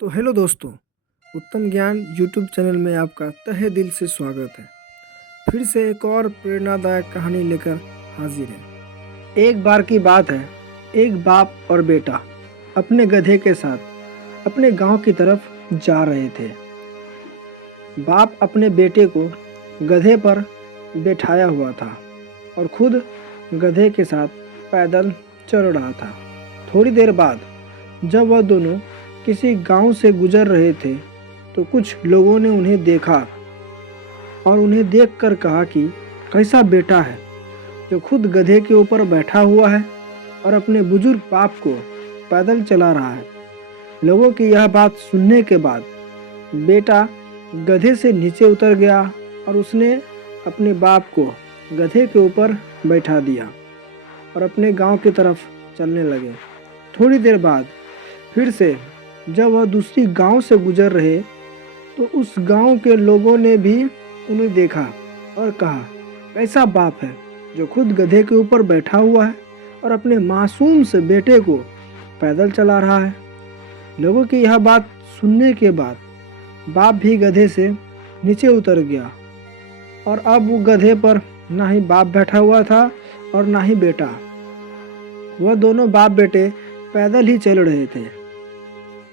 तो हेलो दोस्तों, उत्तम ज्ञान यूट्यूब चैनल में आपका तहे दिल से स्वागत है। फिर से एक और प्रेरणादायक कहानी लेकर हाजिर है। एक बार की बात है, एक बाप और बेटा अपने गधे के साथ अपने गांव की तरफ जा रहे थे। बाप अपने बेटे को गधे पर बैठाया हुआ था और खुद गधे के साथ पैदल चल रहा था। थोड़ी देर बाद जब वह दोनों किसी गांव से गुजर रहे थे तो कुछ लोगों ने उन्हें देखा और उन्हें देखकर कहा कि कैसा बेटा है जो खुद गधे के ऊपर बैठा हुआ है और अपने बुजुर्ग बाप को पैदल चला रहा है। लोगों की यह बात सुनने के बाद बेटा गधे से नीचे उतर गया और उसने अपने बाप को गधे के ऊपर बैठा दिया और अपने गांव की तरफ चलने लगे। थोड़ी देर बाद फिर से जब वह दूसरी गांव से गुजर रहे तो उस गांव के लोगों ने भी उन्हें देखा और कहा, कैसा बाप है जो खुद गधे के ऊपर बैठा हुआ है और अपने मासूम से बेटे को पैदल चला रहा है। लोगों की यह बात सुनने के बाद बाप भी गधे से नीचे उतर गया और अब वो गधे पर ना ही बाप बैठा हुआ था और ना ही बेटा। वह दोनों बाप बेटे पैदल ही चल रहे थे।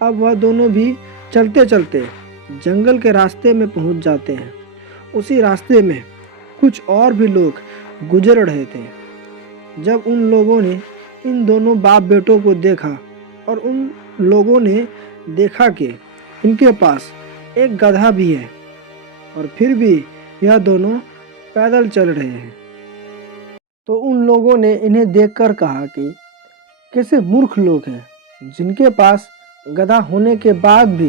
अब वह दोनों भी चलते चलते जंगल के रास्ते में पहुंच जाते हैं। उसी रास्ते में कुछ और भी लोग गुजर रहे थे। जब उन लोगों ने इन दोनों बाप बेटों को देखा और उन लोगों ने देखा कि इनके पास एक गधा भी है और फिर भी यह दोनों पैदल चल रहे हैं, तो उन लोगों ने इन्हें देखकर कहा कि कैसे मूर्ख लोग हैं जिनके पास गधा होने के बाद भी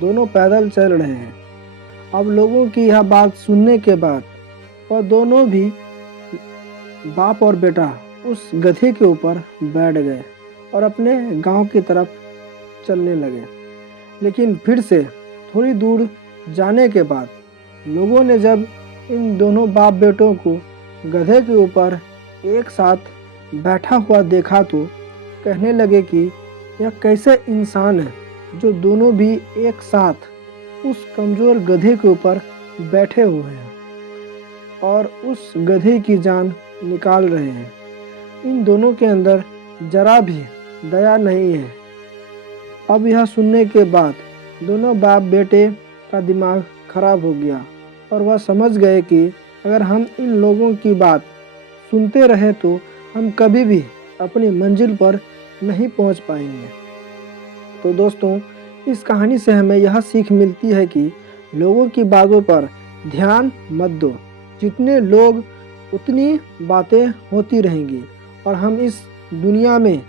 दोनों पैदल चल रहे हैं। अब लोगों की यह बात सुनने के बाद वह दोनों भी बाप और बेटा उस गधे के ऊपर बैठ गए और अपने गांव की तरफ चलने लगे। लेकिन फिर से थोड़ी दूर जाने के बाद लोगों ने जब इन दोनों बाप बेटों को गधे के ऊपर एक साथ बैठा हुआ देखा तो कहने लगे कि यह कैसे इंसान है जो दोनों भी एक साथ उस कमज़ोर गधे के ऊपर बैठे हुए हैं और उस गधे की जान निकाल रहे हैं। इन दोनों के अंदर जरा भी दया नहीं है। अब यह सुनने के बाद दोनों बाप बेटे का दिमाग खराब हो गया और वह समझ गए कि अगर हम इन लोगों की बात सुनते रहे तो हम कभी भी अपनी मंजिल पर नहीं पहुंच पाएंगे। तो दोस्तों, इस कहानी से हमें यह सीख मिलती है कि लोगों की बातों पर ध्यान मत दो। जितने लोग उतनी बातें होती रहेंगी और हम इस दुनिया में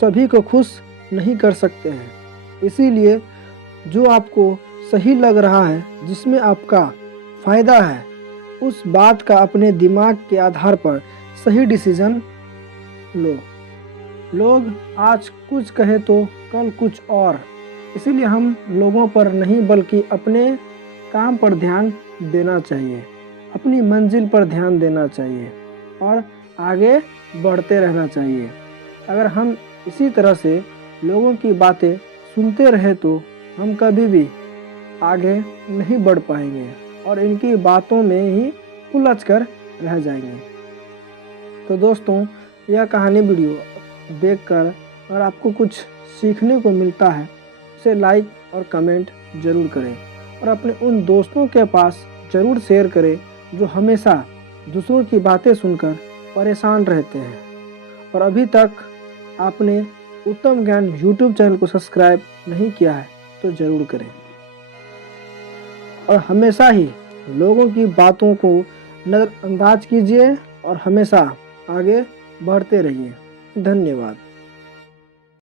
सभी को खुश नहीं कर सकते हैं। इसीलिए जो आपको सही लग रहा है, जिसमें आपका फ़ायदा है, उस बात का अपने दिमाग के आधार पर सही डिसीजन लो। लोग आज कुछ कहे तो कल कुछ और, इसीलिए हम लोगों पर नहीं बल्कि अपने काम पर ध्यान देना चाहिए, अपनी मंजिल पर ध्यान देना चाहिए और आगे बढ़ते रहना चाहिए। अगर हम इसी तरह से लोगों की बातें सुनते रहे तो हम कभी भी आगे नहीं बढ़ पाएंगे और इनकी बातों में ही उलझ कर रह जाएंगे। तो दोस्तों, यह कहानी वीडियो देखकर अगर आपको कुछ सीखने को मिलता है उसे लाइक और कमेंट ज़रूर करें और अपने उन दोस्तों के पास ज़रूर शेयर करें जो हमेशा दूसरों की बातें सुनकर परेशान रहते हैं। और अभी तक आपने उत्तम ज्ञान यूट्यूब चैनल को सब्सक्राइब नहीं किया है तो ज़रूर करें और हमेशा ही लोगों की बातों को नज़रअंदाज कीजिए और हमेशा आगे बढ़ते रहिए। धन्यवाद।